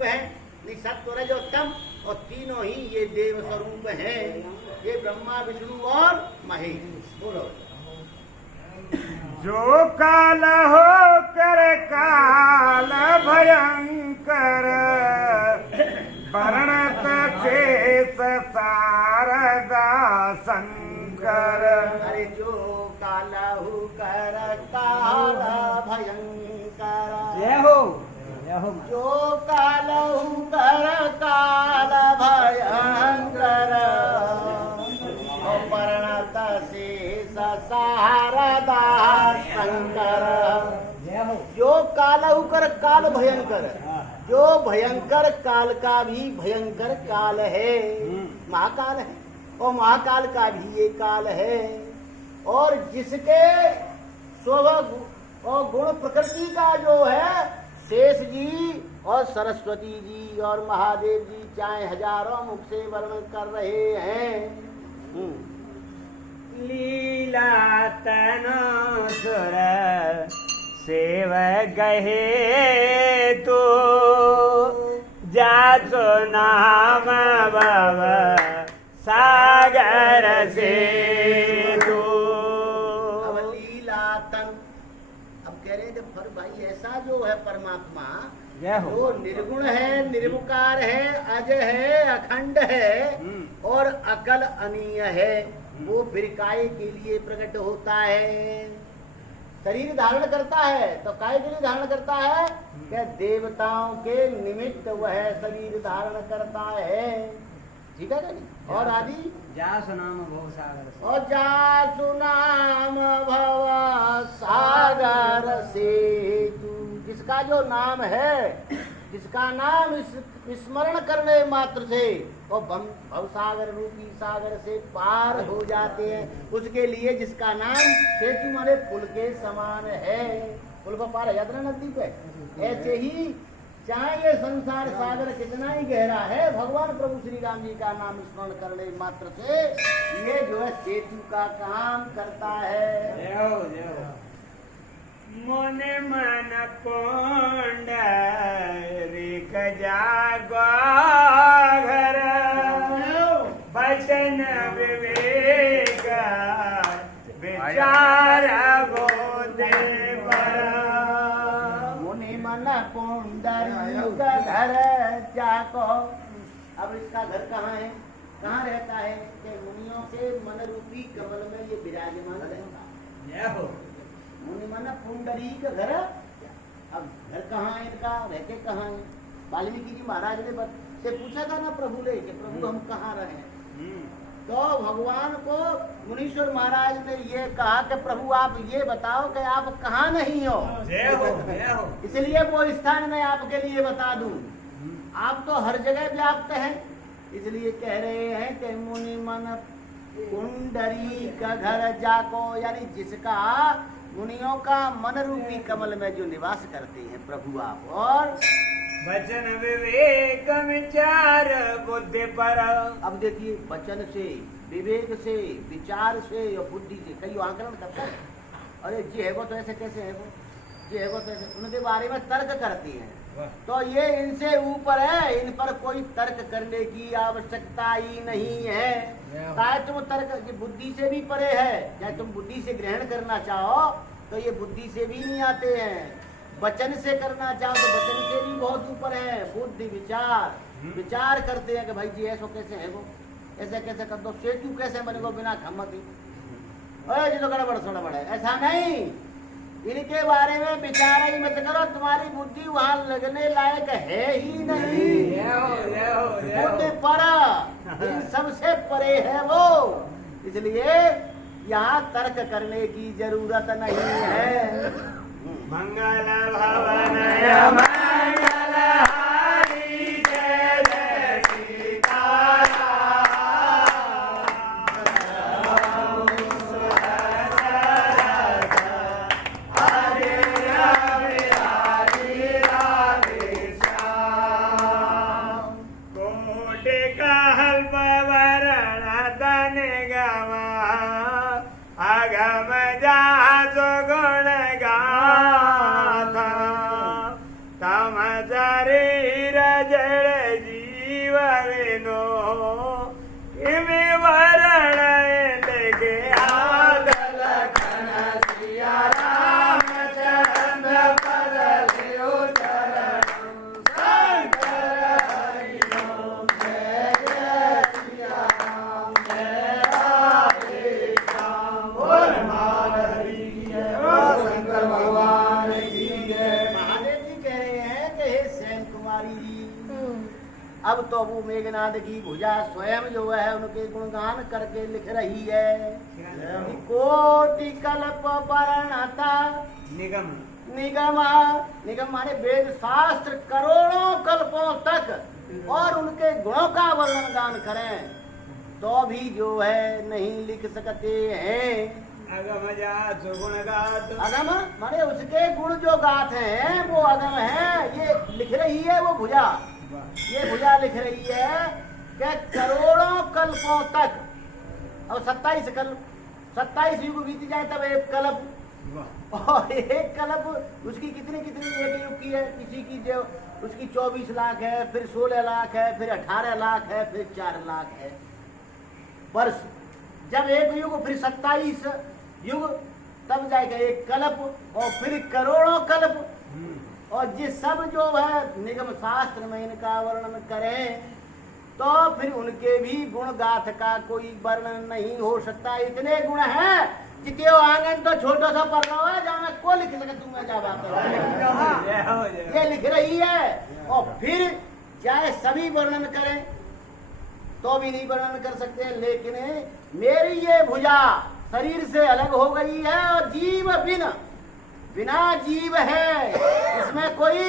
स्वरूप हैं, सत्व रज और तम, और तीनों ही ये देव स्वरूप हैं, ये ब्रह्मा विष्णु और महेश। बोलो। जो काल हो कर काल भयंकर, वर्णत शेष शारदा शंकर। अरे जो कालहु कर काल भयंकर, जो कालहु कर काल भयंकर, वर्णत शेष शारदा शंकर। जो कालहु कर काल भयंकर, जो भयंकर काल का भी भयंकर काल है, महाकाल है, और महाकाल का भी ये काल है, और जिसके स्वभाव और गुण प्रकृति का जो है शेष जी और सरस्वती जी और महादेव जी चाहे हजारों मुख से वर्णन कर रहे हैं। लीला तनो सुर सेव गहे तो जासो नाम भव सागर से तो। अब लीला तन, अब कह रहे हैं कि पर भाई ऐसा जो है परमात्मा, जो निर्गुण है, निर्विकार है, अज है, अखंड है और अकल अनीय है, वो फिर काय के लिए प्रकट होता है, शरीर धारण करता है। तो काय के लिए धारण करता है? क्या देवताओं के निमित्त वह शरीर धारण करता है, ठीक है नहीं? और आदि जासु नाम भव सागर, और जासु नाम भव सागर से तू, जिसका जो नाम है, जिसका नाम स्मरण करने मात्र से और भवसागर रूपी सागर से पार हो जाते हैं, उसके लिए जिसका नाम सेतु माने पुल के समान है, पुल पर पार हो जाते ना नदी पे। ऐसे ही चाहे ये संसार सागर कितना ही गहरा है, भगवान प्रभु श्री राम जी का नाम स्मरण करने मात्र से ये जो है सेतु का काम करता है। मोने मन पुंडरीक जागो घर, वचन विवेक विचार गोदे बड़ा। मुनि मन पुंडरीक घर जाको। अब इसका घर कहाँ है, कहाँ रहता है? कि मुनियों के मन रूपी कमल में ये विराजमान रहता है। मुनि मन पुंडरीक घर। अब घर कहाँ है इनका, रहते कहाँ है? वाल्मीकि जी महाराज ने से पूछा था ना प्रभु ने कि प्रभु हम कहाँ रहे, तो भगवान को मुनीश्वर महाराज ने ये कहा कि प्रभु आप ये बताओ कि आप कहाँ नहीं हो, इसलिए वो स्थान मैं आपके लिए बता दूं। आप तो हर जगह व्याप्त हैं, इसलिए कह रहे हैं कि मुनि मन पुंडरीक घर जाको, यानी जिसका मुनियों का मन रूपी कमल में जो निवास करते हैं प्रभु आप। और वचन विवेक विचार बुद्धि पर। अब देखिए, वचन से, विवेक से, विचार से और बुद्धि से कई आकलन करता है। अरे जी है वो तो ऐसे कैसे है, वो जी है वो तो ऐसे, उनके बारे में तर्क करती हैं। तो ये इनसे ऊपर है, इन पर कोई तर्क करने की आवश्यकता ही नहीं है। चाहे तुम तर्क बुद्धि से भी परे है, चाहे तुम बुद्धि से ग्रहण करना चाहो तो ये बुद्धि से भी नहीं आते हैं, वचन से करना चाहो तो वचन से भी बहुत ऊपर है। बुद्धि विचार करते हैं कि भाई जी ऐसा कैसे है, वो ऐसे कैसे कर दो, सेतु कैसे बने को बिना खम्मती, अरे जी तो गड़बड़ सड़बड़ है। ऐसा नहीं, इनके बारे में विचार ही मत करो, तुम्हारी बुद्धि वहाँ लगने लायक है ही नहीं। बुद्धि पर इन सबसे परे है वो, इसलिए यहाँ तर्क करने की जरूरत नहीं है। मंगल भवन मंगल हारी जय जय सीताराम। हरे हरे हरे राधे श्याम। कोटि कहल वरण धन गवा, अगम जासु गुण गाथा। तम जड़ जीव विनो किमि वरण लेके आदल खन सिया राम चरण पद लियो चरण शंकर हरि ओम जय जय सिया राम जय राधे श्याम बोल माधुरी जय बोल शंकर भगवान की जय। महादेव जी कह रहे हैं कि हे सैन कुमारी जी, अब तो वो मेघनाद की भुजा स्वयं जो है उनके गुणगान करके लिख रही है कि कोटि कल्प वर्णता निगम निगम निगम माने वेद शास्त्र करोड़ों कल्पों तक और उनके गुणों का वर्णन गान करें तो भी जो है नहीं लिख सकते हैं। अगम जात गुण गात अगम माने उसके गुण जो गात हैं वो अगम है, ये लिख रही है वो भुजा, ये भुजा लिख रही है कि करोड़ों कल्पों तक, अब 27 कल्प 27 युग बीत जाए तब एक कल्प, और एक कल्प उसकी कितनी कितनी एक युग की है, किसी की जो उसकी 24 लाख है, फिर 16 लाख है, फिर 18 लाख है, फिर 4 लाख है वर्ष। जब एक युग फिर 27 युग तब जाएगा एक कल्प, और फिर करोड़ों कल्प, और जिस सब जो है निगम शास्त्र में इनका वर्णन करें तो फिर उनके भी गुण गाथ का कोई वर्णन नहीं हो सकता। इतने गुण हैं जितने आंगन तो छोटा सा पढ़ रहा है जहाँ को लिख सके तुम मैं जा बात ये लिख रही है, और फिर चाहे सभी वर्णन करें तो भी नहीं वर्णन कर सकते। लेकिन मेरी ये भुजा शरीर से अलग हो गई है और जीव बिना जीव है, इसमें कोई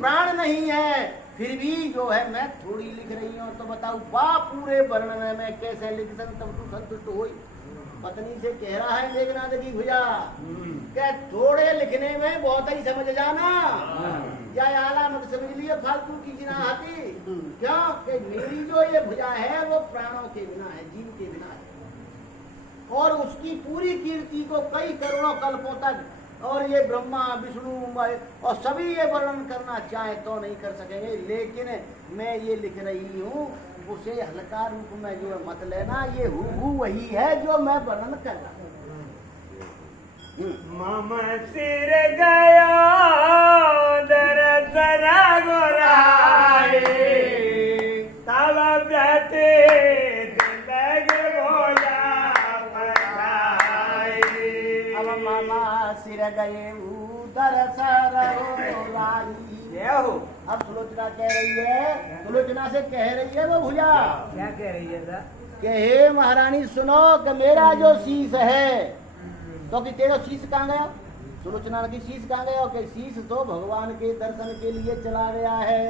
प्राण नहीं है, फिर भी जो है मैं थोड़ी लिख रही हूँ। तो बताओ बा पूरे वर्णन में कैसे लिख सकता तू संतुष्ट हो। पत्नी से कह रहा है मेघनाद की भुजा क्या थोड़े लिखने में बहुत ही समझ जाना, या आला मत समझ लिए फालतू की जिनाहती। क्यों कि मेरी जो ये भुजा है वो प्राणों के बिना है, जीव के बिना है, और उसकी पूरी कीर्ति को कई करोड़ों कल्पों तक और ये ब्रह्मा विष्णु और सभी ये वर्णन करना चाहे तो नहीं कर सकेंगे। लेकिन मैं ये लिख रही हूँ उसे हल्का रूप में जो है मत लेना, ये हूबहू वही है जो मैं वर्णन कर रहा हूँ। मम सिर गया दरसरा गोराए तब प्रति दिलग भोजा पठाए। अब मामा सिर गए दरसरा अब सुलोचना कह रही है, सुलोचना से कह रही है वो भुजा क्या कह रही है सर? कि हे महारानी सुनो कि मेरा जो शीश है तो कि तेरा शीश कहाँ गया। सुलोचना की शीश कहाँ गया कि शीश तो भगवान के दर्शन के लिए चला गया है,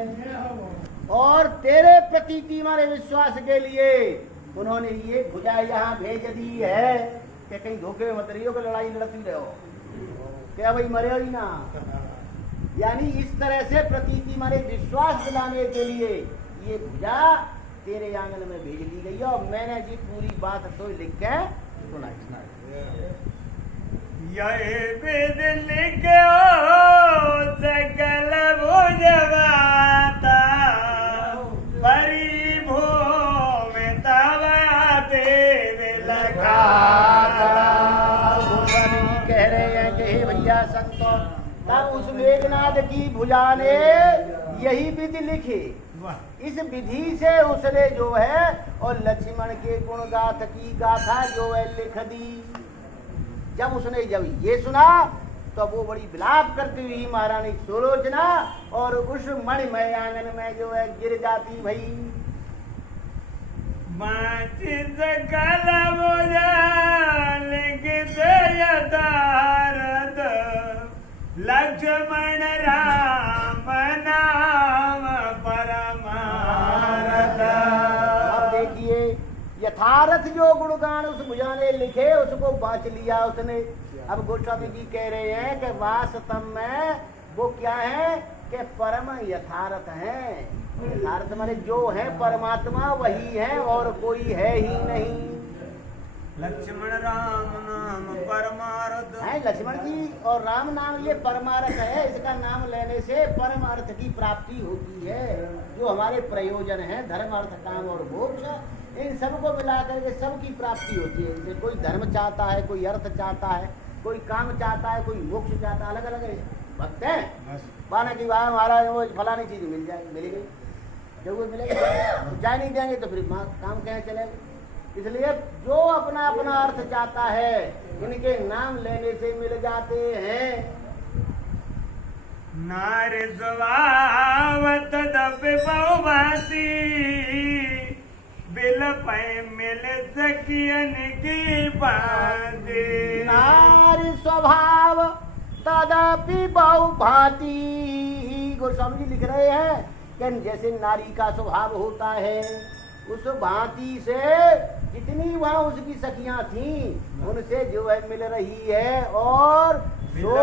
और तेरे प्रति तुम्हारे विश्वास के लिए उन्होंने ये भुजा यहाँ भेज दी है कि कहीं धोखे में मत रही हो कि लड़ाई लड़ती रहो, क्या भाई मरे ही ना। यानी इस तरह से प्रतीति मारे विश्वास दिलाने के लिए ये भुजा तेरे आंगन में भेज दी गई है, और मैंने जी पूरी बात तो लिख के सुनाई। ये विद लिखो सकल भुजवाता परिभूम तव देव लगाता। कह रहे हैं कि हे भैया संतो, तब उस मेघनाद की भुजा ने यही विधि लिखी, इस विधि से उसने जो है और लक्ष्मण के गुण गाथ की गाथा जो है लिख दी। जब उसने जब ये सुना तो वो बड़ी विलाप करती हुई महारानी सुलोचना और उस मणिमय आंगन में जो है गिर जाती भई। माचिस कल भुजा लिखित यथारथ लक्ष्मण राम नाम परमारथ। अब देखिए यथार्थ जो गुणगान उस भुजा ने लिखे उसको बाँच लिया उसने। अब गोस्वामी जी कह रहे हैं कि वास्तव में वो क्या है कि परम यथार्थ है। यथार्थ माने जो है परमात्मा वही है और कोई है ही नहीं। लक्ष्मण राम नाम परमार्थ है लक्ष्मण जी और राम नाम ये परमार्थ है। इसका नाम लेने से परमार्थ की प्राप्ति होती है। जो जो हमारे प्रयोजन हैं, धर्म अर्थ काम और मोक्ष, इन सबको मिला करके सबकी प्राप्ति होती है। जैसे कोई धर्म चाहता है, कोई अर्थ चाहता है, कोई काम चाहता है, कोई मोक्ष चाहता है, अलग अलग भक्त हैं। माना कि वहाँ महाराज वो फलानी चीज मिल जाएगी, मिल गई, जब वो मिलेगी जाए नहीं देंगे तो फिर काम कहाँ चलेगा। इसलिए जो अपना अपना अर्थ चाहता है, इनके नाम लेने से मिल जाते हैं। नारी स्वभाव तदपि बहुभांति, बिल पै मिल सकियन की बांधी। नारी स्वभाव तदपि बहुभांति, गोस्वामी जी लिख रहे हैं कि जैसे नारी का स्वभाव होता है, उस भांति से जितनी वहाँ उसकी सखियां थीं उनसे जो है मिल रही है, और जो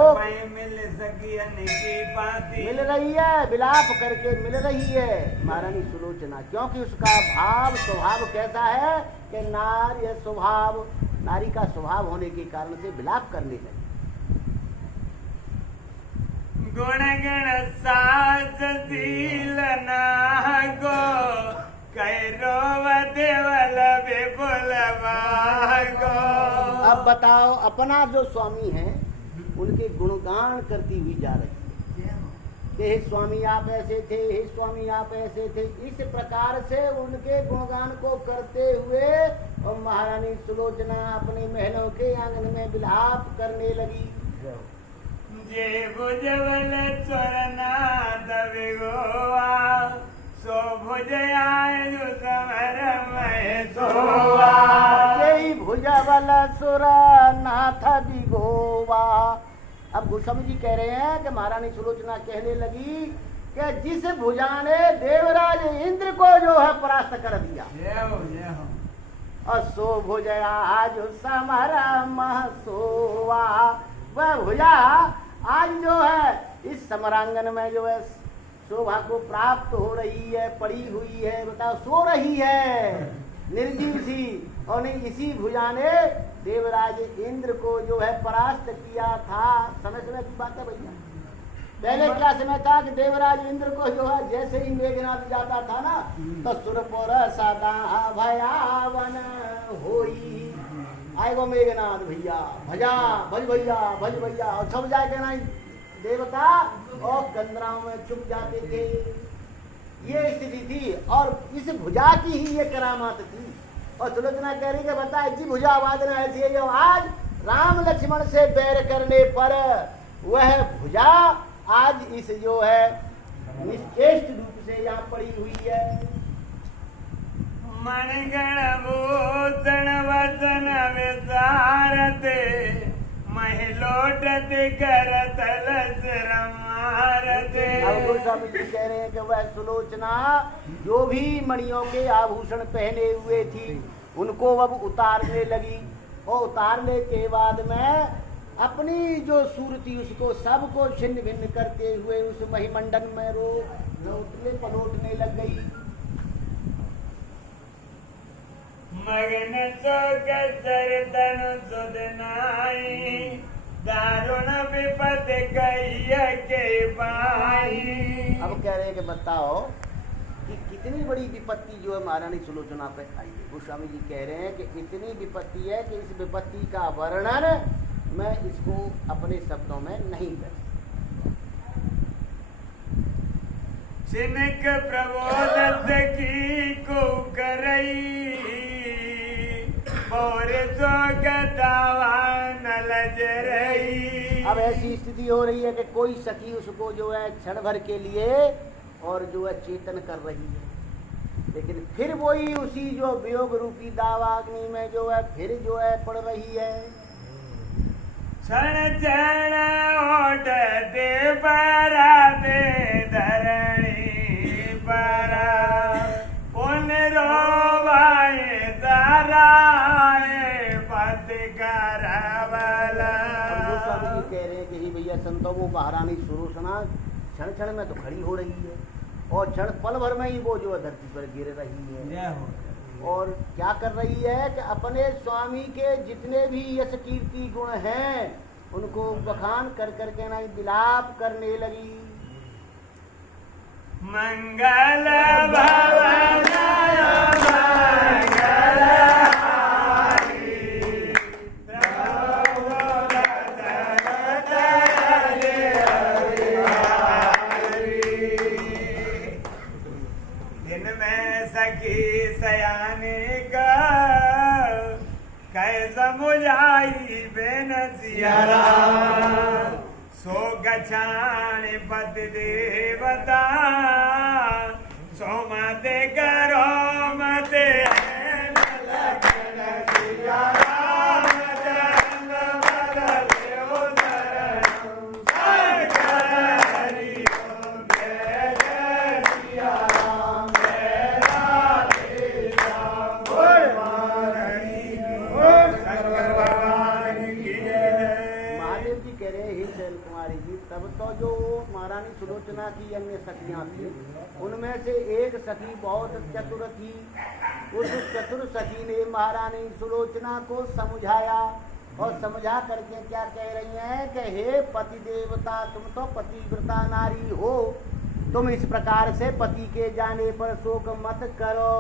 मिल सकियन की बांधी, मिल रही है, विलाप करके मिल रही है महारानी सुलोचना। क्योंकि उसका भाव स्वभाव कैसा है कि नारी स्वभाव, नारी का स्वभाव होने के कारण से विलाप करने लगी। गुण गण सास शील नागो, कैरो देवल विपुल भागो। अब बताओ, अपना जो स्वामी है उनके गुणगान करती हुई जा रही है कि हे स्वामी आप ऐसे थे, हे स्वामी आप ऐसे थे। इस प्रकार से उनके गुणगान को करते हुए और महारानी सुलोचना अपने महलों के आंगन में विलाप करने लगी। जे भुजबल चरनाथ विगोवा, सो भुजयायु समर मय सोवा। यही भुजबल सुर नाथ दिगोवा। अब गोस्वामी जी कह रहे हैं कि महारानी सुलोचना कहने लगी कि जिस भुजा ने देवराज इंद्र को जो है परास्त कर दिया, और सो भुजया आज समर मह सोवा, वह भुजा आज जो है इस समरांगन में जो है शोभा को प्राप्त हो रही है, पड़ी हुई है, बताओ सो रही है निर्जीव सी। और नहीं, इसी भुजा ने देवराज इंद्र को जो है परास्त किया था। समय समय की बात है भैया। पहले क्या समय था कि देवराज इंद्र को जो है जैसे ही मेघनाद जाता था ना, तो सुरपुर सदा भयावन होई। आएगो मेघनाथ भैया, भजा भज भैया, भज भैया, और छुप जाए के ना देवता और गंदराओं में छुप जाते थे। ये स्थिति थी, और इस भुजा की ही ये करामात थी। और सुलोचना कह रही कि बता, जी भुजा वादना ऐसी है जो आज राम लक्ष्मण से बैर करने पर वह भुजा आज इस जो है निश्चेष्ट रूप से यहाँ पड़ी हुई है। मनगण भूषण वचन विसारते, महिलोटत करतल रमारते। अब गोस्वामी जी कह रहे हैं कि वह सुलोचना जो भी मणियों के आभूषण पहने हुए थी उनको अब उतारने लगी, और उतारने के बाद में अपनी जो सूरती उसको सबको छिन्न भिन्न करते हुए उस महिमंडन में लौटने पलौटने लग गई। मगन चौक चरतन सुदनाई, दारुण विपद कहिय के पाई। अब कह रहे हैं कि बताओ कि कितनी बड़ी विपत्ति जो है महारानी सुलोचना पे आई है। गोस्वामी जी कह रहे हैं कि इतनी विपत्ति है कि इस विपत्ति का वर्णन मैं इसको अपने शब्दों में नहीं कर। चिनक प्रबोधत की को करई, और अब ऐसी स्थिति हो रही है कि कोई सखी उसको जो है क्षण भर के लिए और जो है चेतन कर रही है, लेकिन फिर वही उसी जो वियोग रूपी दावाग्नि में जो है फिर जो है पड़ रही है। क्षण क्षण ओट दे परा दे धरणी परा, पुन रोवाए दाराए पद करवला। कह रहे हैं कि ही भैया संतों को महारानी सुलोचना क्षण क्षण में तो खड़ी हो रही है, और क्षण पल भर में ही वो जो है धरती पर गिर रही है। और क्या कर रही है कि अपने स्वामी के जितने भी यश कीर्ति गुण हैं उनको बखान कर करके ना विलाप करने लगी। मंगल सखी सयाने का कैसा मुझाई बेन सियारा सो गछाणी पति देवता सोमा दे करो मते सुलोचना की अन्य सखियां थी, उनमें से एक सखी बहुत चतुर थी। उस चतुर सखी ने महारानी सुलोचना को समझाया और समझा करके क्या कह रही हैं कि हे पति देवता, तुम तो पतिव्रता नारी हो, तुम इस प्रकार से पति के जाने पर शोक मत करो।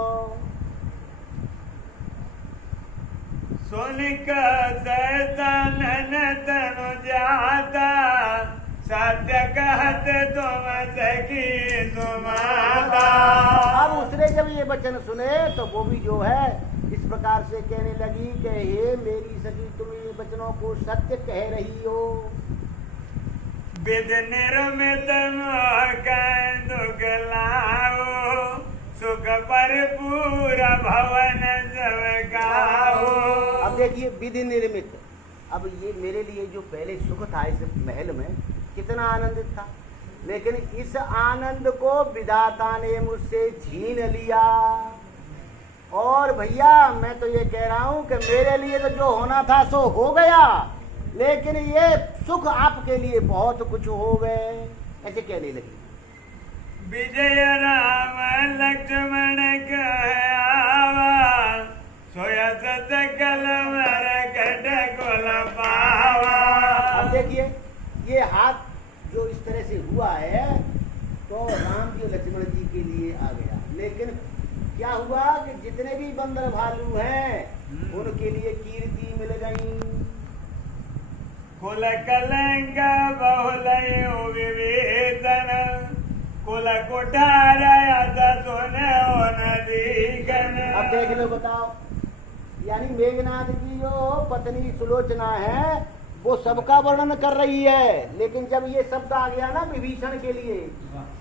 सोनिक तनु जाता सत्य कहते तुम सखी सुमाता। अब उसने जब ये वचन सुने तो वो भी जो है इस प्रकार से कहने लगी कि हे मेरी सखी, तुम ये वचनों को सत्य कह रही हो। विद निर्मित दुख लाओ सुख पर पूरा भवन सब गाओ। अब देखिए विधि निर्मित, अब ये मेरे लिए जो पहले सुख था इस महल में कितना आनंदित था, लेकिन इस आनंद को विधाता ने मुझसे छीन लिया। और भैया मैं तो ये कह रहा हूँ कि मेरे लिए तो जो होना था सो हो गया, लेकिन ये सुख आपके लिए बहुत कुछ हो गए, ऐसे कहने लगी। विजय राम लक्ष्मण कहवा सोया सकल मर गढ़ गोल पावा। अब देखिए ये हाथ जो इस तरह से हुआ है तो राम जी लक्ष्मण जी के लिए आ गया, लेकिन क्या हुआ कि जितने भी बंदर भालू हैं उनके लिए कीर्ति मिल गई। कुल कलंक बहुलयो विवेचन कुल कुठार अब देख लो, बताओ, यानी मेघनाथ की जो पत्नी सुलोचना है वो सबका वर्णन कर रही है, लेकिन जब ये शब्द आ गया ना विभीषण के लिए,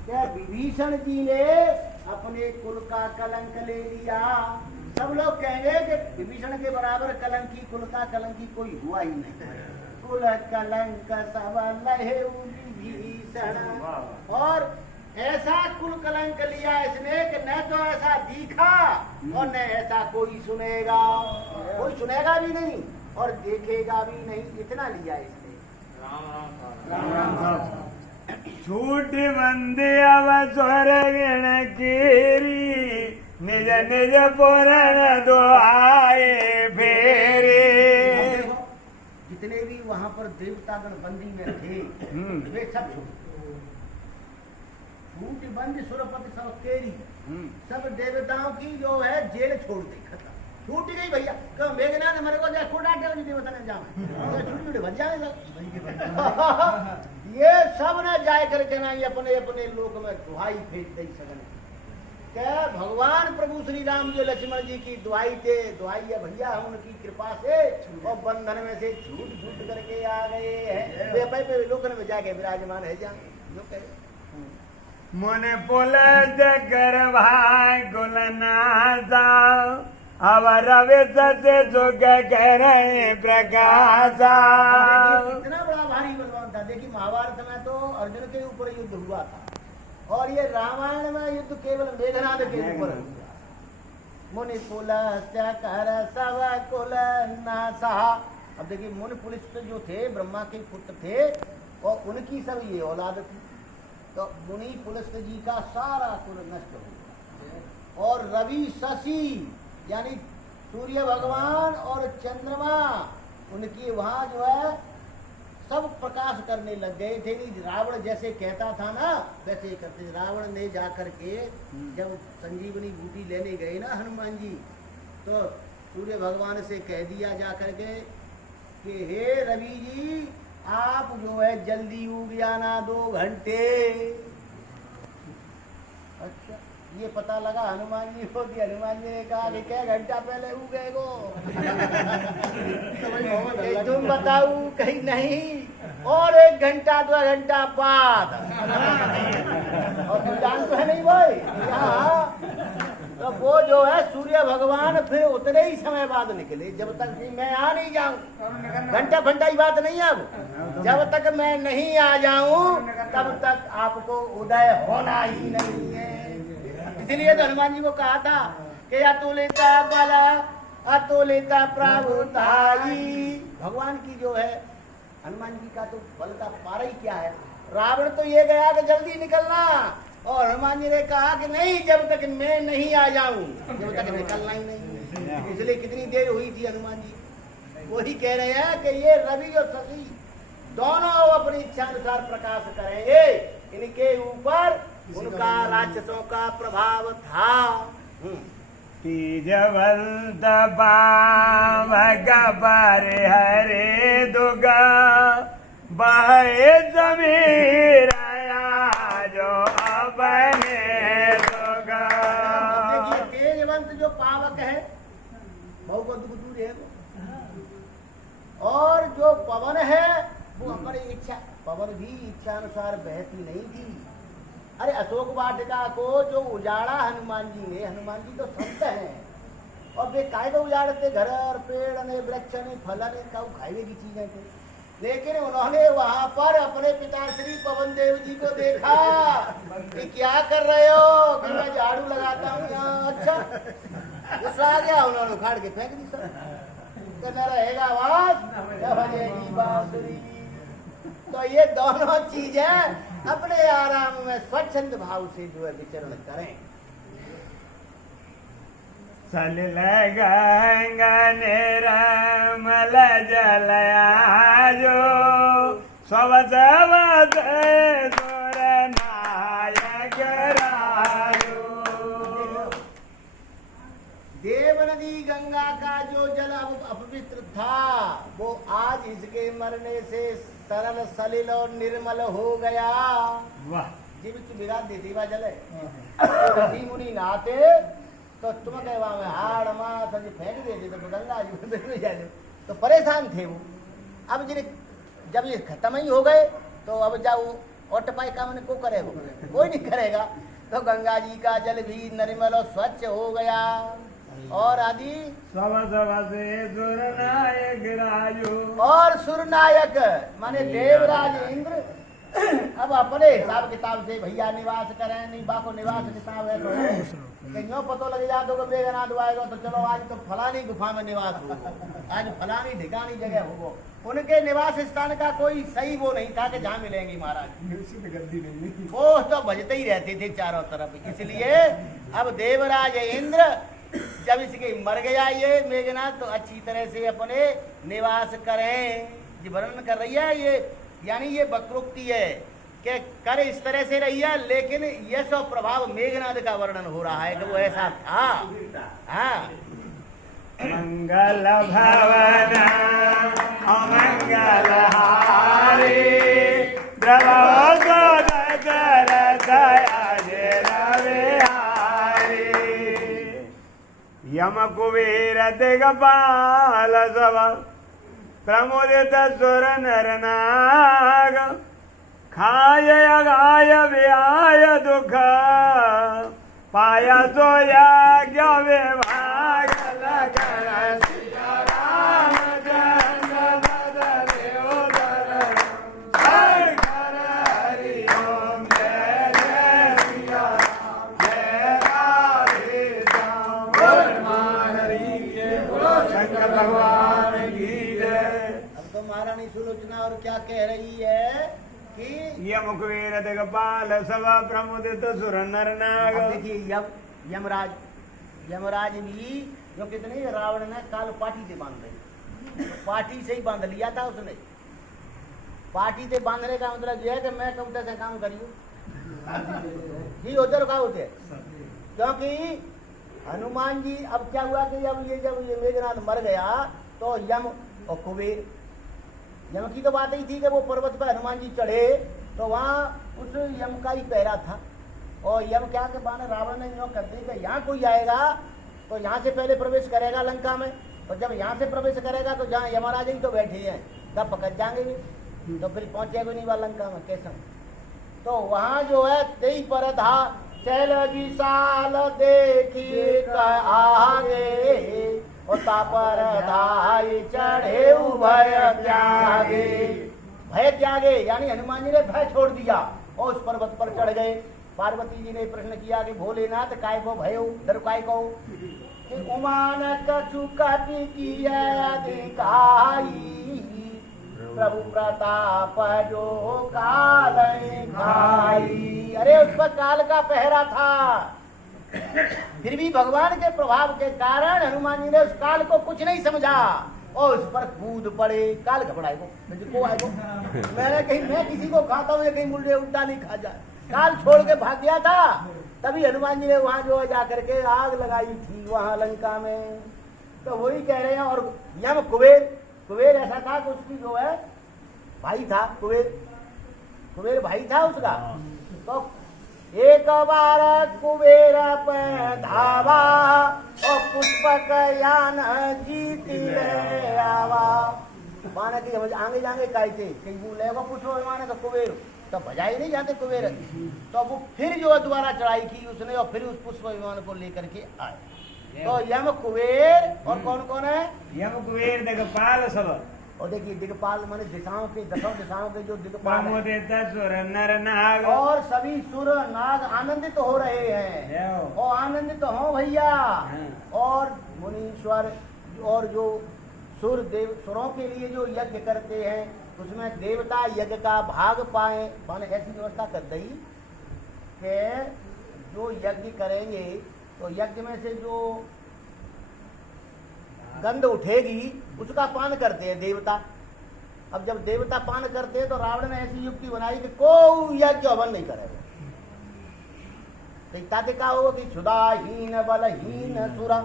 क्या विभीषण जी ने अपने कुल का कलंक ले लिया। सब लोग कहेंगे कि विभीषण के बराबर कलंकी, कुल का कलंकी कोई हुआ ही नहीं। कुल कलंक सब लहे विभीषण, और ऐसा कुल कलंक लिया इसने कि न तो ऐसा दिखा और न ऐसा कोई सुनेगा, कोई सुनेगा भी नहीं और देखेगा भी नहीं, इतना लिया इसने। राम राम छूट बंदे अब स्वर गण केरी निज निज पुरन दो आए फेरे। जितने भी वहां पर देवतागण बंदी में थे वे सब छूट बंद सुरपति सब तेरी, सब देवताओं की जो है जेल छोड़ दी, खत्म, छूट गई भैया। कब मेघनाथ मेरे को जाए खोटा के देवता ने जाओ छूट छूट बच जाएगा। ये सब ने जाए करके ना ये अपने अपने लोक में दुहाई फेंक दी सगन। क्या भगवान प्रभु श्री राम जी लक्ष्मण जी की दुहाई थे, दुहाई है भैया उनकी कृपा से, और बंधन में से छूट छूट करके आ गए हैं, वे लोकन में जाके विराजमान है। जा जो कहे मुन पुलस कर भाई गुलनासा अब रवि से सुख करे प्रकाशा। कितना बड़ा भारी बलवान था। देखिए महाभारत में तो अर्जुन के ऊपर युद्ध हुआ था, और ये रामायण में युद्ध केवल मेघनाद के ऊपर हुआ। मुनि पुलस कर सब कुल नासा। अब देखिए मुनि पुलस जो थे ब्रह्मा के पुत्र थे और उनकी सब ये औलाद थी, तो मुनि पुलस्त जी का सारा कुल नष्ट हो गया। और रवि शशि यानी सूर्य भगवान और चंद्रमा उनकी वहां जो है सब प्रकाश करने लग गए थे। रावण जैसे कहता था ना वैसे ही करते। रावण ने जाकर के जब संजीवनी बूटी लेने गए ना हनुमान जी, तो सूर्य भगवान से कह दिया जाकर के कि हे रवि जी आप जो है जल्दी उग जाना 2 घंटे। अच्छा, ये पता लगा हनुमान जी को कि हनुमान जी ने कहा कि क्या घंटा पहले हो गए गो तुम बताऊ कहीं नहीं, और 1 घंटा 2 घंटा बाद। और तू जानते है नहीं भाई यहाँ तो वो जो है सूर्य भगवान फिर उतने ही समय बाद निकले, जब तक कि मैं आ नहीं जाऊं। घंटा घंटा की बात नहीं है, अब जब तक मैं नहीं आ जाऊं तब तक आपको उदय होना ही नहीं है। इसलिए तो हनुमान जी को कहा था कि अतुलित बल अतुलित प्रभुताई। भगवान की जो है हनुमान जी का तो बल का पारा ही क्या है। रावण तो ये गया कि जल्दी निकलना, और हनुमान जी ने कहा कि नहीं, जब तक मैं नहीं आ जाऊं जब तक निकलना ही नहीं। इसलिए कितनी देर हुई थी हनुमान जी वही कह रहे हैं कि ये रवि और शशि दोनों अपनी इच्छा अनुसार प्रकाश करेंगे, इनके ऊपर उनका राक्षसों का प्रभाव था। जवंत बाम गबर हरे दुगा बहे जमीर जो बने दुगा। तेजवंत जो पावक है बहु को दूर है, और जो पवन है वो हमारी इच्छा, पवन भी इच्छा अनुसार बहती नहीं थी। अरे अशोक वाटिका को जो उजाड़ा हनुमान जी ने, हनुमान जी तो संत हैं और वे काय को उजाड़ते, घर और पेड़ ने वृक्ष ने फल ने काऊ खाने की चीजें थे, लेकिन उन्होंने वहां पर अपने पिताश्री पवन देव जी को देखा कि क्या कर रहे हो, कि मैं झाड़ू लगाता हूँ यहाँ। अच्छा गुस्सा आ गया, उन्होंने उखाड़ के फेंक दी सब, न रहेगा आवाज न बजेगी बांसुरी। तो ये दोनों चीजें अपने आराम में स्वच्छंद भाव से जो है विचरण करें। सलिल गंगन रमल जलया जो सब सब सुर नायक राजो। देव नदी गंगा का जो जल अपवित्र था वो आज इसके मरने से सरल सलिल और निर्मल हो गया। वाह, जीवित विराट देवा जल है। ऋषि मुनि नहाते तो तुम कहवा में हाड़ माथ फेंक देते तो गंगा जी जाते, तो परेशान थे वो। अब जब ये खत्म ही हो गए तो अब जाओ और टपाई काम को करे, वो कोई नहीं करेगा। तो गंगा जी का जल भी निर्मल और स्वच्छ हो गया। और आदि सब सब से सुरनायक राजो, और सुरनायक माने देवराज इंद्र अब अपने हिसाब किताब से भैया निवास करें, नहीं बाको निवास किताब है तो क्यों पतो लग जा तो मेघनाथ आएगा तो चलो आज तो फलानी गुफा में निवास हो, आज फलानी ठिकानी जगह हो। उनके निवास स्थान का कोई सही वो नहीं था कि जहाँ मिलेंगी महाराज, वो तो भजते ही रहते थे चारों तरफ। इसलिए अब देवराज इंद्र जब इसके मर गया ये मेघनाथ तो अच्छी तरह से अपने निवास करें। ये वर्णन कर रही है ये, यानी ये वक्रोक्ति है कि कर इस तरह से रही है, लेकिन ये सब प्रभाव मेघनाथ का वर्णन हो रहा है कि वो ऐसा था। हाँ, मंगल भवन अमंगल हारी यम कुबेर दिगपाल सब प्रमुदित सुर नर नाग खाय अगाय व्याय दुख पाया सो यज्ञ विभाग लगन सिया राम चंद्र देवोदर शंकर हरि ओम जय जय सिया राम जय राधे श्याम हरि के बोलो शंकर भगवान की जय। अब तो महारानी सुलोचना और क्या कह रही है कि यम कुबेर दिगपाल सब प्रमुदित सुर नर नाग। देखिए यमराज भी जो कितने रावण ने काल पाठी से बांध रही, पाठी से ही बांध लिया था उसने। पाठी से बांधने का मतलब यह है कि मैं कब से काम करियो जी उधर का होते, क्योंकि हनुमान जी अब क्या हुआ कि जब ये मेघनाथ मर गया तो यम और कुबेर, यम की तो बात ही थी कि वो पर्वत पर हनुमान जी चढ़े तो वहां उस यम का ही पहरा था। और यम क्या के बाने रावण ने यूँ कर दी कि यहाँ कोई आएगा तो यहाँ से पहले प्रवेश करेगा लंका में, और जब यहाँ से प्रवेश करेगा तो जहाँ यमराज जी तो बैठे हैं तब पकड़ जाएंगे भी, तो फिर पहुँचेगा नहीं वह लंका में कैसा। तो वहाँ जो है तेई पर धा चल विशाल देखी आगे, और तापर धाई चढ़े भय त्यागे। भय त्यागे यानी हनुमान जी ने भय छोड़ दिया और उस पर्वत पर चढ़ गए। पार्वती जी ने प्रश्न किया कि भोलेनाथ काय को भय डर काय को, उमान कछु कपि किया दिखाई, प्रभु प्रताप जो काल खाई। अरे उस पर काल का पहरा था, फिर भी भगवान के प्रभाव के कारण हनुमान जी ने उस काल को कुछ नहीं समझा और उस पर कूद पड़े। काल घबराए को आए को मैंने कहीं मैं किसी को खाता हूँ कहीं मुझे उल्टा नहीं खा जाए, काल छोड़ के भाग गया था। तभी हनुमान जी ने वहां जो जाकर के आग लगाई थी वहां लंका में। तो वही कह रहे हैं। और यम कुबेर ऐसा था कि उसकी जो है भाई था कुबेर भाई था उसका। तो एक बार कुबेर पे धावा और पुष्पक यान जीत ले आवा। माने कि आगे जाएंगे कहते कहीं वो लेगा पुष्प माने तो कुबेर तो बजाई नहीं जाते कुबेर। तो वो फिर जो दोबारा चढ़ाई की उसने और फिर उस पुष्प विमान को लेकर के आए। तो यम कुबेर और कौन कौन है? यम कुबेर दिक्पाल सब। और देखिए दिक्पाल माने दिशाओं के दसों दिशाओं के जो दिक्पाल सुर नर नाग और सभी सुर नाग आनंदित हो रहे हैं और आनंदित हो भैया। और मुनीश्वर और जो सुर देव सुरों के लिए जो यज्ञ करते हैं उसमें देवता यज्ञ का भाग पाए माने ऐसी व्यवस्था कर दी कि जो यज्ञ करेंगे तो यज्ञ में से जो गंध उठेगी उसका पान करते हैं देवता। अब जब देवता पान करते हैं तो रावण ने ऐसी युक्ति बनाई कि कोई यज्ञ हवन नहीं करेगा। ताते का हो कि क्षुदाहीन बलहीन सुरा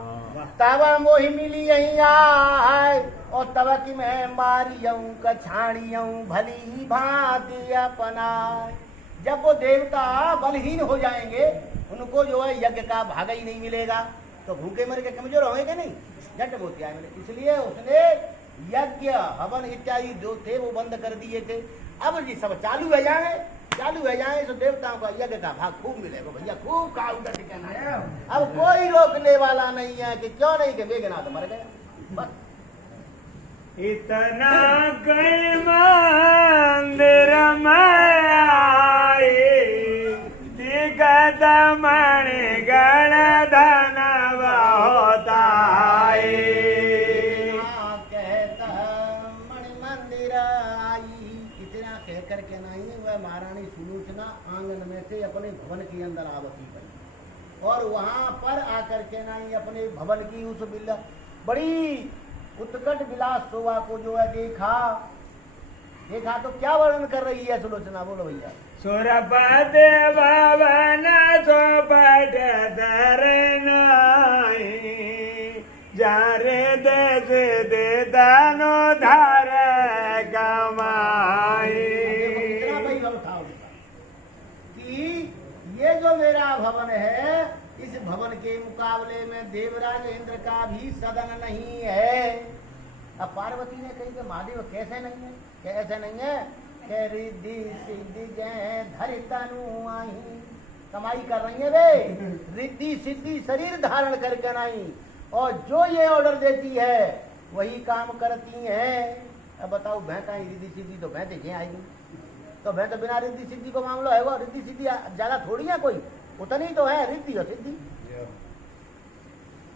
तब मोहि मिली यही आए और तब कि मैं मारियऊं कछाड़ियऊं भली भांति अपनाए। जब वो देवता बलहीन हो जाएंगे उनको जो है यज्ञ का भागा ही नहीं मिलेगा तो भूखे मर के कमजोर होंगे नहीं झट मोती आए मिले। इसलिए उसने यज्ञ हवन इत्यादि जो थे वो बंद कर दिए थे। अब जी सब चालू है जाए तो देवताओं का यज्ञ का भाग खूब मिलेगा भैया, खूब खाऊंगा ठिकाना है। अब कोई रोकने वाला नहीं है कि क्यों नहीं कि मेघनाथ मर गया बस। इतना कई मंदिर में आए दिगद मणि गण धन होता कहता मणि मंदिर आई। इतना कह करके नहीं वह महारानी सुलोचना आंगन में से अपने भवन के अंदर आवती गई और वहां पर आकर के नहीं अपने भवन की उस बड़ी उत्कट विलास शोभा को जो है देखा तो क्या वर्णन कर रही है सुलोचना? बोलो भैया। सुरपत भवन चौपट धरनाई जारे देश दे दानो धार कमाई। कि ये जो मेरा भवन है इस भवन के मुकाबले में देवराज इंद्र का भी सदन नहीं है। अब पार्वती ने कही कि महादेव कैसे नहीं है कि रिद्धि सिद्धि जय धरि तनु आई। कमाई कर रही है वे रिद्धि सिद्धि शरीर धारण करके नहीं और जो ये ऑर्डर देती है वही काम करती है। अब बताओ भैं का रिद्धि सिद्धि तो भैं देखे आएगी तो भैं तो बिना रिद्धि सिद्धि को मामला है वो रिद्धि सिद्धि ज्यादा थोड़ी है कोई उतनी तो है रिद्धि और सिद्धि।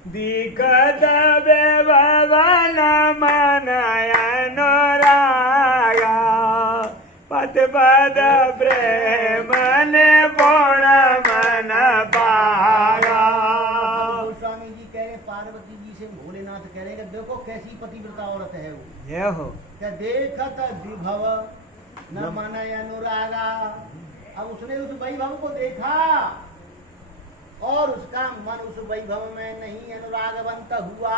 दिक्कत भवन मनयन रागा पद पद प्रेम ने पूर्ण मन पागा। गोस्वामी जी कह रहे पार्वती जी से भोलेनाथ कह रहे देखो कैसी पतिव्रता औरत है वो। ये हो क्या देखत विभव न मन अनुरागा। अब उसने उस वैभव को देखा और उसका मन उस वैभव में नहीं अनुरागवंत हुआ।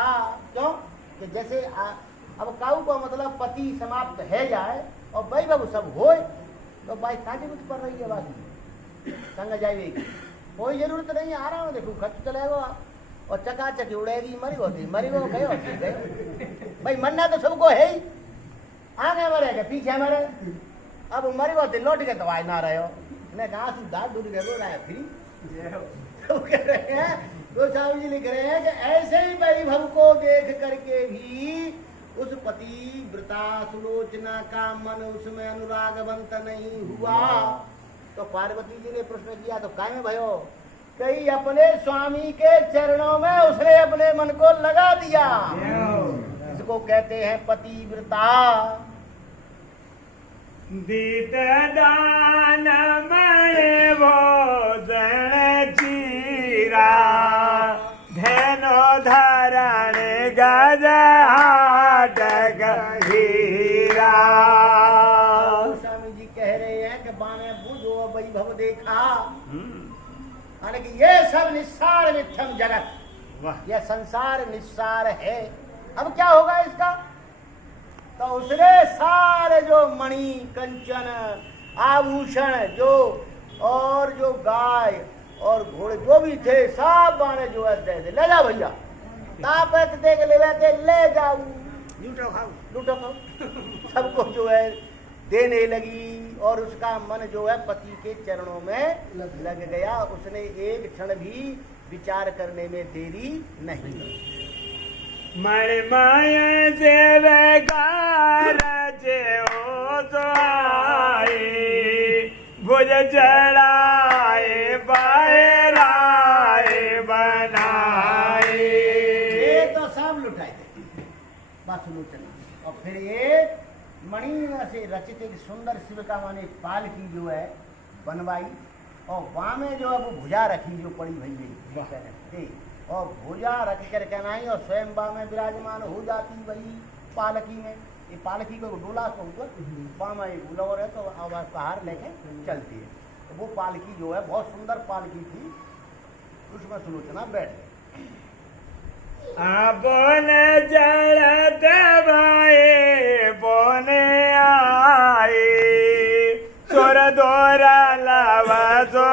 क्यों कि जैसे अब काऊ को मतलब पति समाप्त है जाए और वैभव सब होए तो भाई काटे कुछ कर रही है बाकी संग जाएगी कोई जरूरत नहीं, आ रहा हूँ देखो खर्च चलेगा और चकाचक उड़ेगी, मरी गयो गए भाई, मरना तो सबको है ही, आगे मरेगा पीछे मरे, अब मरी होते लौट के तो आज ना रहे हो, ने कहा दांत दूध गए बोला है फिर तो कह रहे हैं, गोस्वामी जी लिख रहे हैं कि ऐसे ही वैभव को देख करके भी उस पति व्रता सुलोचना का मन उसमें अनुरागवंत नहीं हुआ। तो पार्वती जी ने प्रश्न किया तो काय में भयो, कई अपने स्वामी के चरणों में उसने अपने मन को लगा दिया, इसको कहते हैं पतिव्रता। दीत दान मय भोजन चीरा, धैनो धरण गज हाट हीरा। स्वामी जी कह रहे हैं कि बाने बुझो वैभव देखा, यानी कि ये सब निस्सार मिथ्यम जगत, यह संसार निस्सार है। अब क्या होगा इसका, तो उसने सारे जो मणि कंचन आभूषण जो और जो गाय और घोड़े जो भी थे सब बाने जो है दे ले जा भैया, ताकत देख ले जाऊ, लूटो खाओ सबको जो है देने लगी, और उसका मन जो है पति के चरणों में लग गया, उसने एक क्षण भी विचार करने में देरी नहीं। मणिमय सेवकार जो आए, भुज चढ़ाए बाहराए बनाए, ये तो सब लुटाए थे बस लुटना। और फिर ये मणि से रचित एक सुंदर शिव का माने पालकी जो है बनवाई, और वहां में जो है वो भुजा रखी जो पड़ी भई, और भुजा रख कर कहनाई, और स्वयं बा में विराजमान हो जाती वही पालकी में। ये पालकी को डोला को ऊपर में उलवर है तो आवाज पहाड़ लेके चलती है, तो वो पालकी जो है बहुत सुंदर पालकी थी, उसमें सुलोचना बैठ गई। बोने जड़त भाई बोने आए, सुर दोरा लावा सो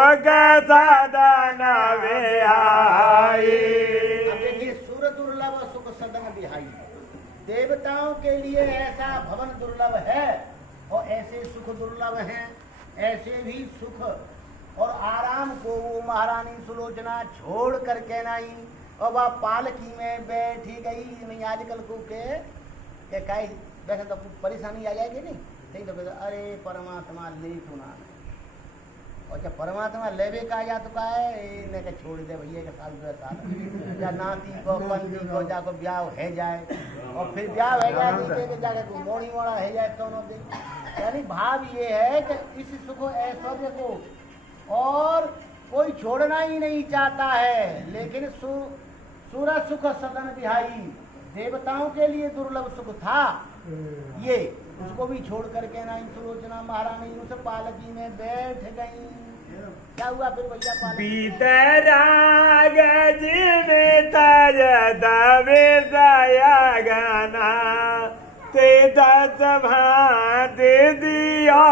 साधन बिहाई। अब देखिए, सुर दुर्लभ सुख सदन बिहाई, देवताओं के लिए ऐसा भवन दुर्लभ है और ऐसे सुख दुर्लभ हैं, ऐसे भी सुख और आराम को वो महारानी सुलोचना छोड़ कर के नहीं, और वह पालकी में बैठी गई। नहीं आजकल को के काई वैसे तो परेशानी आ जाएगी नहीं, नहीं तो अरे परमात्मा ले तो ना, और जब परमात्मा लेवे का या तो का है इन्हें के छोड़ दे भैया के साथ जो साथ या नाती को पंती को जाको ब्याह है जाए, और फिर ब्याह है जाए नीचे के जाके मोड़ी मोड़ा है जाए दोनों दिन। यानी भाव ये है कि इस सुख ऐश्वर्य को और कोई छोड़ना ही नहीं चाहता है, लेकिन सूरा सुख सदन बिहाई, देवताओं के लिए दुर्लभ सुख था ये, उसको भी छोड़ करके ना सुलोचना महारानी उस पालकी में बैठ गई। क्या हुआ फिर भैया, पीतराग जिन ताज दबे गाना ते दसभा दे दियो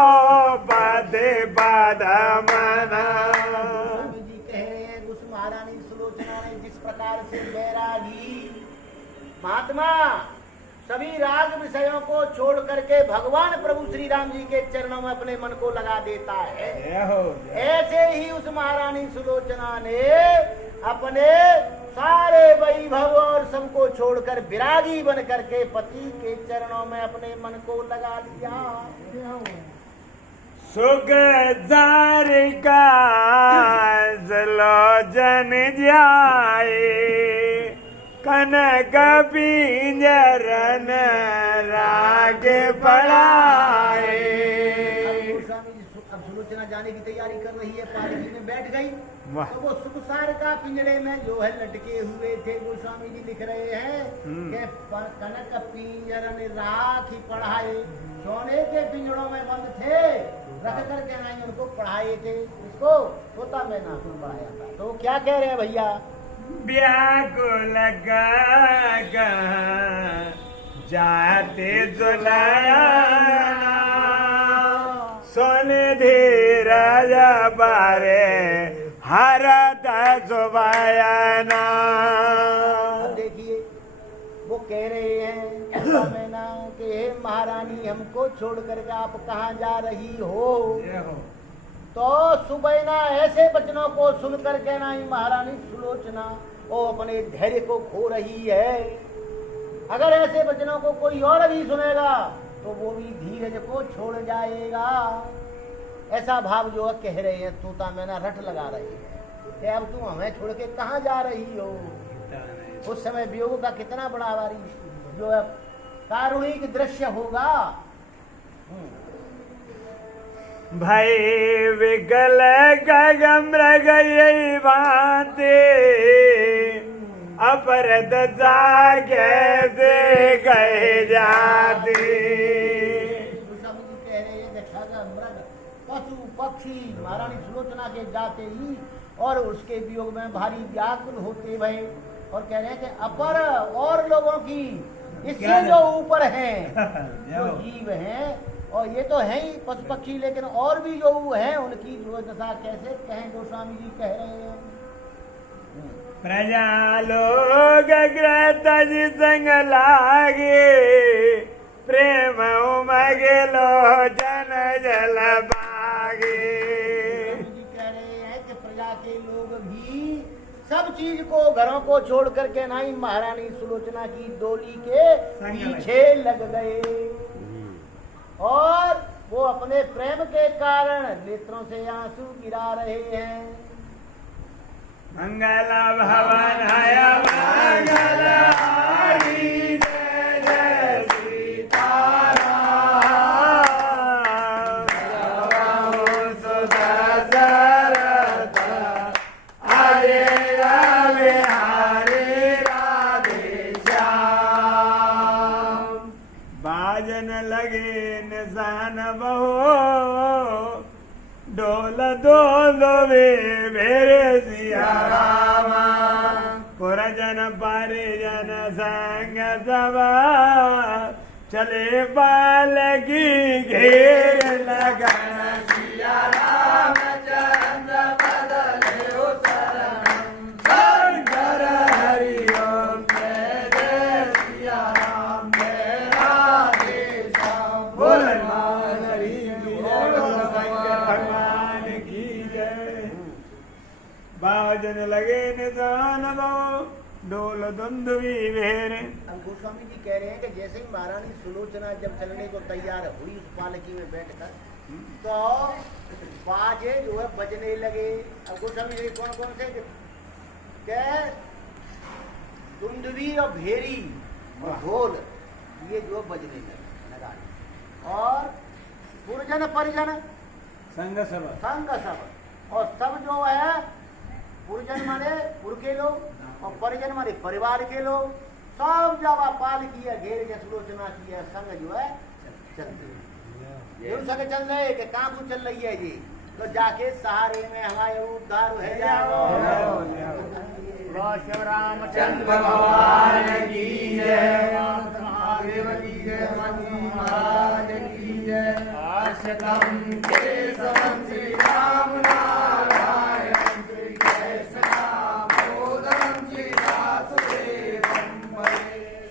बादे बादा मना। स्वामी जी कह रहे हैं उस महारानी सुलोचना ने जिस प्रकार से बैरागी महात्मा सभी राग विषयों को छोड़ करके भगवान प्रभु श्री राम जी के चरणों में अपने मन को लगा देता है, ऐसे ही उस महारानी सुलोचना ने अपने सारे वैभव और सबको छोड़कर विरागी बन करके पति के चरणों में अपने मन को लगा दिया। सुख का जलोचन जाए, कनक पिंजरन राग पड़ाए। अब सुलोचना जाने की तैयारी कर रही है, पालकी में बैठ गई, तो वो सुखसार का पिंजरे में जो है लटके हुए थे। गोस्वामी जी लिख रहे हैं कि कनक पिंजरन राख पढ़ाए, सोने के पिंजरों में बंद थे, रख कर के नहीं उनको पढ़ाए थे, उसको तोता में ना पढ़ाया था। तो क्या कह रहे हैं भैया, व्याकुल जाते जुलाया, सोने धीरज बारे हर सुबायना। अब देखिए वो कह रहे हैं उषा मैना कि हे महारानी हमको छोड़ करके आप कहाँ जा रही हो। तो सुबैना ऐसे वचनों को सुन करके ना ही महारानी सुलोचना वो अपने धैर्य को खो रही है। अगर ऐसे वचनों को कोई और भी सुनेगा तो वो भी धीरज को छोड़ जाएगा। ऐसा भाव जो है कह रहे हैं तोता मैना रट लगा रही है कि अब तुम हमें छोड़ के कहाँ जा रही हो। उस समय वियोग का कितना बड़ा भारी जो है कारुणिक दृश्य होगा। भाई विकल गगमृग यही भांति अपरद कैसे कहे जाती। कह रहे हैं मृग पशु पक्षी महारानी सुलोचना के जाते ही और उसके वियोग में भारी व्याकुल होते भय और कह रहे हैं कि अपर और लोगों की इससे जो ऊपर हैं जो जीव हैं और ये तो है ही पशु पक्षी लेकिन और भी जो हैं उनकी जो दशा कैसे कहें। गोस्वामी जी कह रहे हैं प्रजा लोग ग्रतज संग लागे प्रेम उमगलो जन जल बागे। कह रहे हैं कि प्रजा के लोग भी सब चीज को घरों को छोड़ करके ना ही महारानी सुलोचना की डोली के पीछे लग गए और वो अपने प्रेम के कारण नेत्रों से आंसू गिरा रहे हैं। मंगल भवन है मंगल हरि जय जय सीताराम सुधा दशरथ हरे रामे हरे राधे श्याम। बाजन लगे निशान बहो डोल डोल वे मेरे सिया रामा पुरजन परिजन संग सभा चले बाल की घेर लगन सिया राम चंद्र बदले शरण शंकर हरि ओम जय जय सिया राम जय राधे श्याम। बोल बाजन लगे निशान बहु डोल धुंधवी वेर। अब गोस्वामी जी कह रहे हैं कि जैसे ही महारानी सुलोचना जब चलने को तैयार हुई उस पालकी में बैठकर तो बाजे जो है बजने लगे। अब गोस्वामी जी कौन कौन से क्या धुंधवी और भेरी और ढोल ये जो बजने लगा और पुरजन परिजन संग सब और सब जो है पुरजन माने पुर के लोग और परिजन माने परिवार के लोग सब जब पाल किया घेर के सुलोचना किया संग जो है चलते संग चल रहे कि कहाँ को चल रही है जी तो जाके सहारे में हमारे उद्धार है जाओ। शिव रामचंद्र भगवान की जय महादेव की जय महाराज की जय। आश्रम के समन श्री राम नारायण श्री कृष्ण दामोदरम श्री वासुदेवम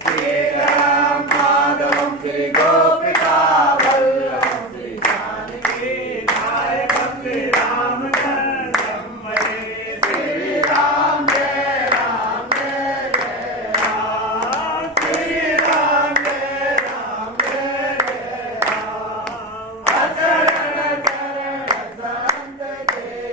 श्री राम माधवम श्री गोपिका वल्लभम श्री जानकी नायकम श्री रामचंद्रम श्री राम जय राम जय जय राम श्री राम जय राम जय जय राम। शरण शरण संत के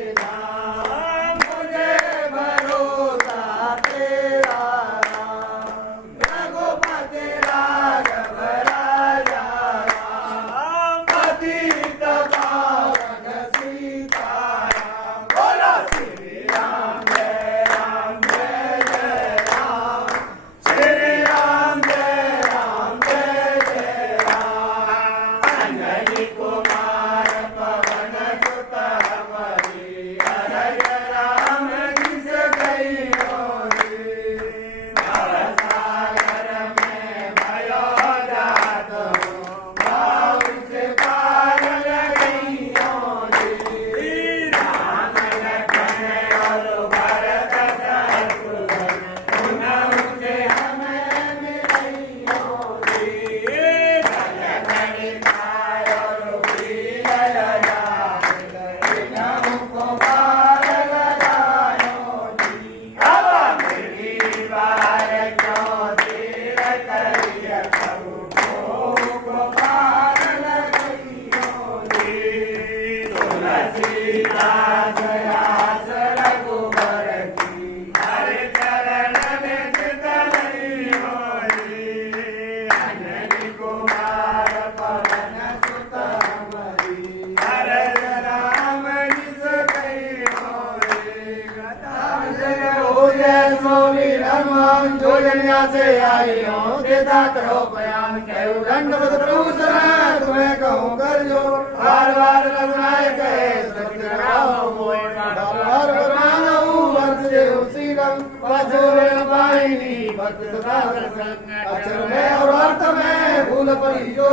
बोली हनुमान जो जन्या से आई हो देता करो बयान कहूँ दंडवत प्रभु शरण तुम्हें कहूँ कर जो बार बार रघुनाय कहे सत्य कराओ मोए बार बार बनाऊं वर्ष जे उसी रंग बसोरे पाइनी भक्त सदा संग अक्षर में और अर्थ में भूल परी जो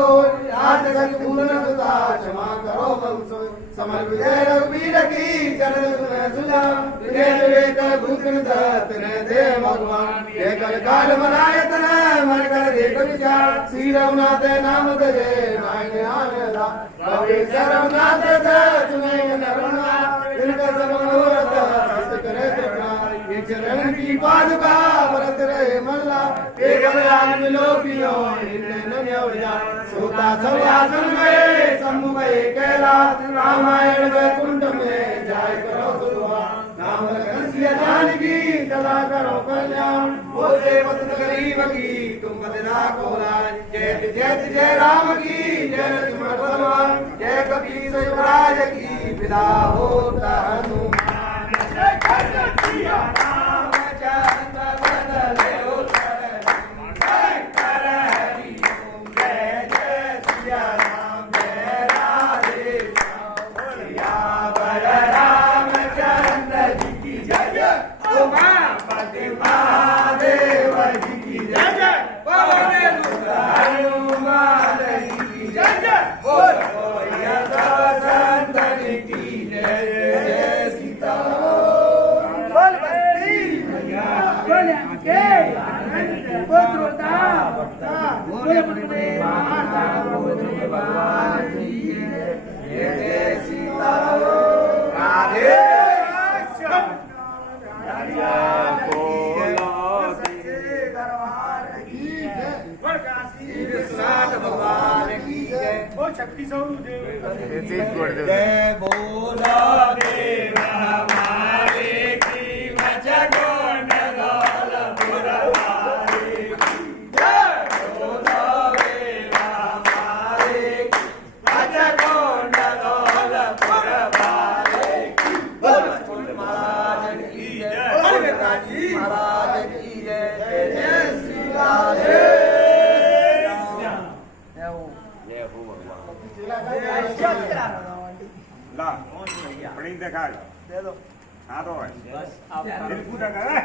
आज तक भूल न सुधा क्षमा करो वंशो समर विजय रघुवीर की चरण सुने सुजा विजय विवेक भूषण दत्त ने दे भगवान ये कल काल मनायत न मर कर देख विचार श्री रघुनाथ नाम तजे नाय आने दा कवि रघुनाथ से सुने नरना इनका सब मनोरथ सिद्ध करे कृपा ये चरण की पादुका भरत रहे मल्ला एक बलिदान मिलो पियो इन्हें न न्योजा सोता सब आसन में सम्मुख कैलाश रामायण वैकुंठ में जाय करो शुरुआत नाम रघुसिया जानकी सदा करो कल्याण वो सेवक गरीब की तुम बदला को राज जय जय जय राम की जय लक्ष्मण भगवान जय कपीस युवराज की विदा होता हनुमान जय सिया राम चंद्र बदले जय बोला देव हमारे की मचकोन लाल पुरवारे जय बोला देव हमारे की मचकोन लाल पुरवारे बोल महाराज की जय बोल राजी महाराज की जय जय श्री राधे ला पड़ी देखा दे दो हाँ तो है दिल पूरा कर